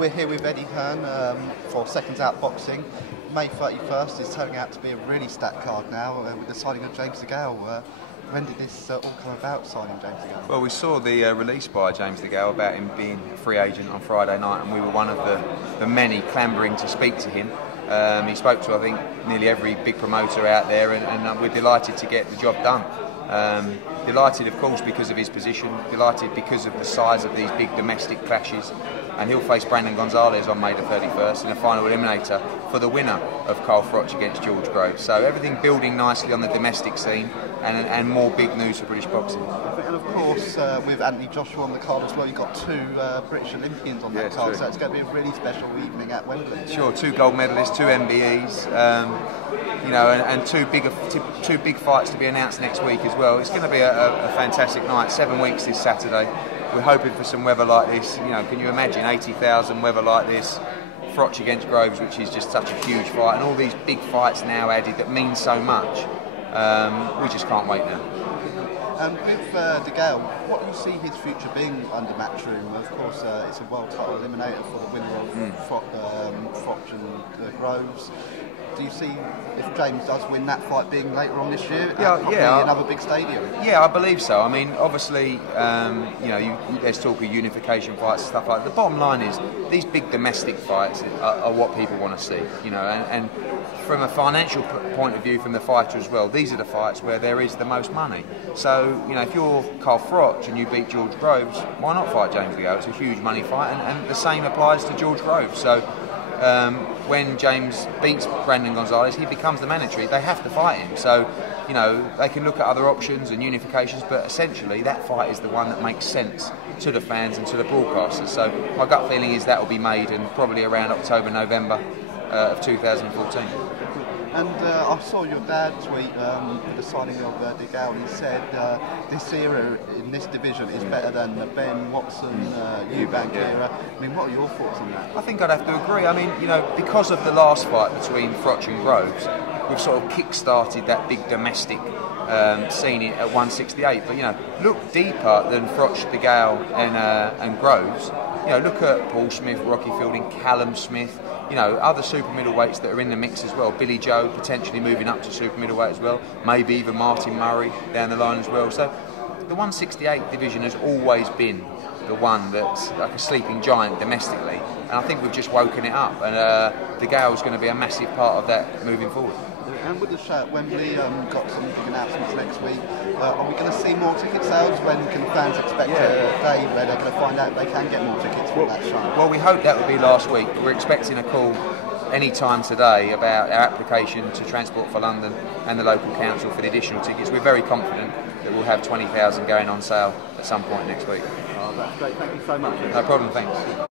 We're here with Eddie Hearn for Seconds Out Boxing. May 31st is turning out to be a really stacked card now with the signing of James DeGale. When did this all come about, signing James DeGale? Well, we saw the release by James DeGale about him being a free agent on Friday night, and we were one of the many clambering to speak to him. He spoke to, I think, nearly every big promoter out there, and we're delighted to get the job done. Delighted, of course, because of his position, delighted because of the size of these big domestic clashes, and he'll face Brandon Gonzalez on May the 31st in a final eliminator for the winner of Carl Froch against George Groves. So everything building nicely on the domestic scene, and more big news for British boxing. And of course, with Anthony Joshua on the card as well, you've got two British Olympians on that card, so it's going to be a really special evening at Wembley. Sure, two gold medalists, two MBEs, you know, and two big fights to be announced next week as well. It's going to be a fantastic night. 7 weeks this Saturday. We're hoping for some weather like this. You know, can you imagine 80,000 weather like this? Froch against Groves, which is just such a huge fight, and all these big fights now added that mean so much. We just can't wait now. With DeGale, what do you see his future being under Matchroom? Of course, it's a world title eliminator for the winner of Froch and Groves. Do you see, if James does win that fight, being later on this year, another big stadium? Yeah, I believe so. I mean, obviously, you know, there's talk of unification fights and stuff like that. The bottom line is, these big domestic fights are what people want to see, you know, and from a financial point of view, from the fighter as well, these are the fights where there is the most money. So, you know, if you're Carl Froch and you beat George Groves, why not fight James DeGale? It's a huge money fight, and the same applies to George Groves. So, when James beats Brandon Gonzalez, he becomes the mandatory. They have to fight him. So, you know, they can look at other options and unifications, but essentially that fight is the one that makes sense to the fans and to the broadcasters. So my gut feeling is that will be made, and probably around October, November of 2014. And I saw your dad tweet with the signing of DeGale. He said this era in this division is better than the Ben Watson, Eubank era. I mean, what are your thoughts on that? I think I'd have to agree. I mean, you know, because of the last fight between Froch and Groves, we've sort of kick-started that big domestic scene at 168. But, you know, look deeper than Froch, DeGale and Groves. You know, look at Paul Smith, Rocky Fielding, Callum Smith, you know, other super middleweights that are in the mix as well. Billy Joe potentially moving up to super middleweight as well. Maybe even Martin Murray down the line as well. So the 168 division has always been the one that's like a sleeping giant domestically. And I think we've just woken it up. And DeGale's going to be a massive part of that moving forward. And with the show at Wembley, got some big announcements next week. Are we going to see more ticket sales? When can fans expect a day where they're going to find out if they can get more tickets for that show? Well, we hope that will be last week. We're expecting a call any time today about our application to Transport for London and the local council for the additional tickets. We're very confident that we'll have 20,000 going on sale at some point next week. Oh, that's great. Thank you so much. No problem, thanks.